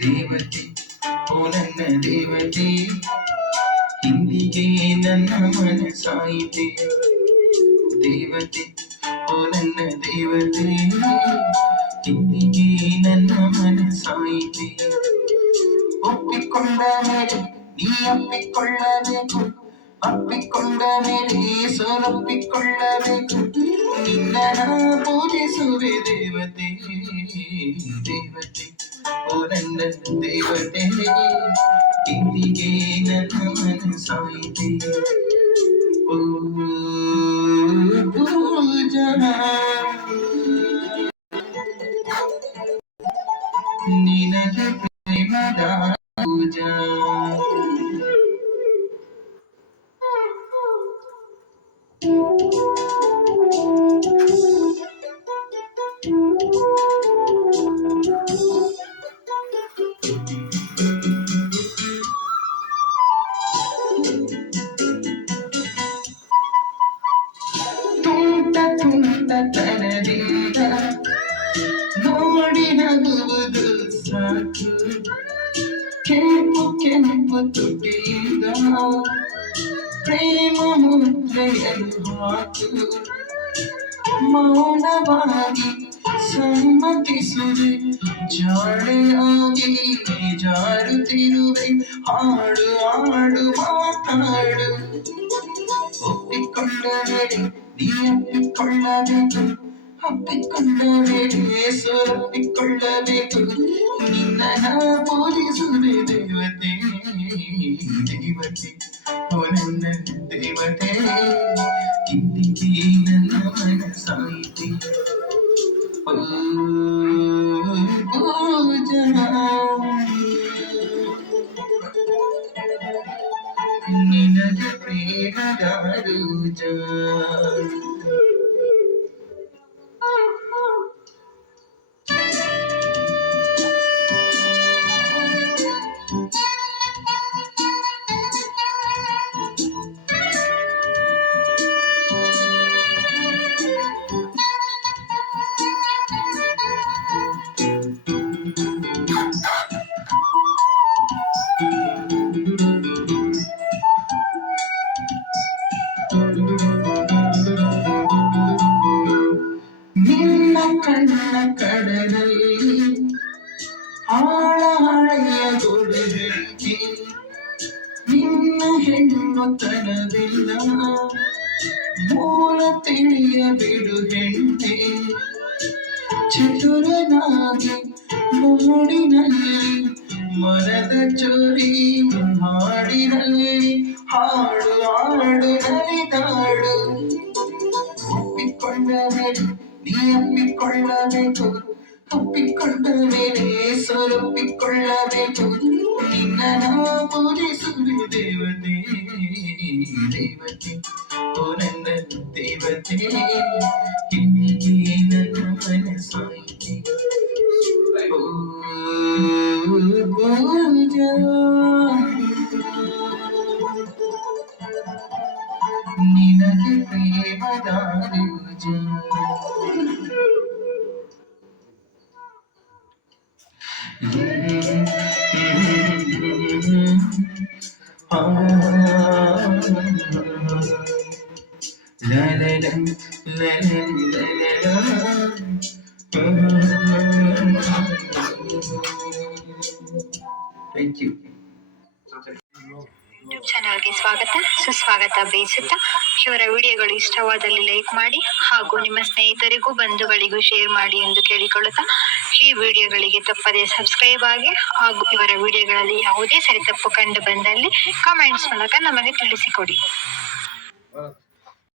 ದೇವತೆ ಓ ನನ್ನ ದೇವತೆ ಇಂದಿಗೆ ನನ್ನ ಮನಸಾಯಿತೆ ದೇವತೆ ಓ ನನ್ನ ದೇವತೆ ಇಂದಿಗೆ ನನ್ನ ಮನಸಾಯಿತೆ ಒಪ್ಪಿಕೊಂಡ ಮೇಲೆ ನೀ ಅಪ್ಪಿಕೊಳ್ಳಬೇಕು ಅಪ್ಪಿಕೊಂಡ ಮೇಲೆ ಸೋಲೊಪ್ಪಿಕೊಳ್ಳಬೇಕು ನಿನ್ನ ಪೂಜಿಸುವೆ ದೇವತೆ ದೇವತೆ ಓ ನನ್ನ ದೇವತೆ ಇಂದಿಗೆ ನನ್ನ ಮನಸಾಯಿತೆ ಓ ಪೂಜಾ ನಿನಗೆ ಪ್ರೇಮದ ಪೂಜಾ ತುಂಟತನದಿಂದ ನೋಡಿ ನಗುವುದು ಸಾಕು ಕೆಂಪು ಕೆಂಪು ತುಟಿಯಿಂದ ಪ್ರೇಮ ಮುದ್ರೆಯನ್ನು ಹಾಕು ಮೌನವಾಗಿ ಸಮ್ಮತಿಸುವೆ ಜಾಳೆಯಾಗಿ ಜಾರುತ್ತಿರುವೆ ಹಾಡು ಹಾಡು ಮಾತಾಡು ಒಪ್ಪಿಕೊಂಡರೆ ನೀ ಅಪ್ಪಿಕೊಳ್ಳಬೇಕು ಅಪ್ಪಿಕೊಂಡರೆ ಸೋಲೊಪ್ಪಿಕೊಳ್ಳಬೇಕು ನಿನ್ನ ಪೂಜಿಸುವೆ ದೇವತೆ ದೇವತೆ ಓ ನನ್ನ ದೇವತೆ ಇಂದಿಗೆ ನನ್ನ ಮನಸಾಯಿತೆ ಪೂಜಾ ನಿನಗೆ ಪ್ರೇಮದ ರೋಜಾ ನಿನ್ನ ಕಣ್ಣ ಕಡಲಲ್ಲಿ ಆಳಹಳೆಯ ಗುಡುಗೈತೆ ನಿನ್ನ ಹೆಣ್ಣುತನವಿಲ್ಲ ಮೂಲ ತಿಳಿಯ ಬಿಡು ಹೆಣ್ಣೆ ಚತುರನಾಗಿ ಮೂಡಿನಲ್ಲಿ ಮರದ ಚೋರಿ ಹಾಡಿನಲ್ಲಿ ಹಾಡು ಹಾಡು ನಲಿದಾಡು ಒಪ್ಪಿಕೊಂಡ ಮೇಲೆ ನೀ ಅಪ್ಪಿಕೊಳ್ಳಬೇಕು ಅಪ್ಪಿಕೊಂಡ ಮೇಲೆ ಸೋಲೊಪ್ಪಿಕೊಳ್ಳಬೇಕು ನಿನ್ನ ಪೂಜಿಸುವೆ ದೇವತೆ ದೇವತೆ ಓ ನನ್ನ ದೇವತೆ ಇಂದಿಗೆ ನನ್ನ ಮನಸಾಯಿತೆ ಓ ಪೂಜಾ ನಿನಗೆ ಪ್ರೇಮದ ರೋಜಾ Thank you. ಯೂಟ್ಯೂಬ್ ಚಾನಲ್ಗೆ ಸ್ವಾಗತ ಸುಸ್ವಾಗತ ಬಯಸುತ್ತಾ ಇವರ ವಿಡಿಯೋಗಳು ಇಷ್ಟವಾದಲ್ಲಿ ಲೈಕ್ ಮಾಡಿ ಹಾಗೂ ನಿಮ್ಮ ಸ್ನೇಹಿತರಿಗೂ ಬಂಧುಗಳಿಗೂ ಶೇರ್ ಮಾಡಿ ಎಂದು ಕೇಳಿಕೊಳ್ಳುತ್ತಾ ಈ ವಿಡಿಯೋಗಳಿಗೆ ತಪ್ಪದೇ ಸಬ್ಸ್ಕ್ರೈಬ್ ಆಗಿ ಹಾಗೂ ಇವರ ವಿಡಿಯೋಗಳಲ್ಲಿ ಯಾವುದೇ ಸರಿ ತಪ್ಪು ಕಂಡು ಬಂದಲ್ಲಿ ಕಾಮೆಂಟ್ಸ್ ಮೂಲಕ ನಮಗೆ ತಿಳಿಸಿಕೊಡಿ.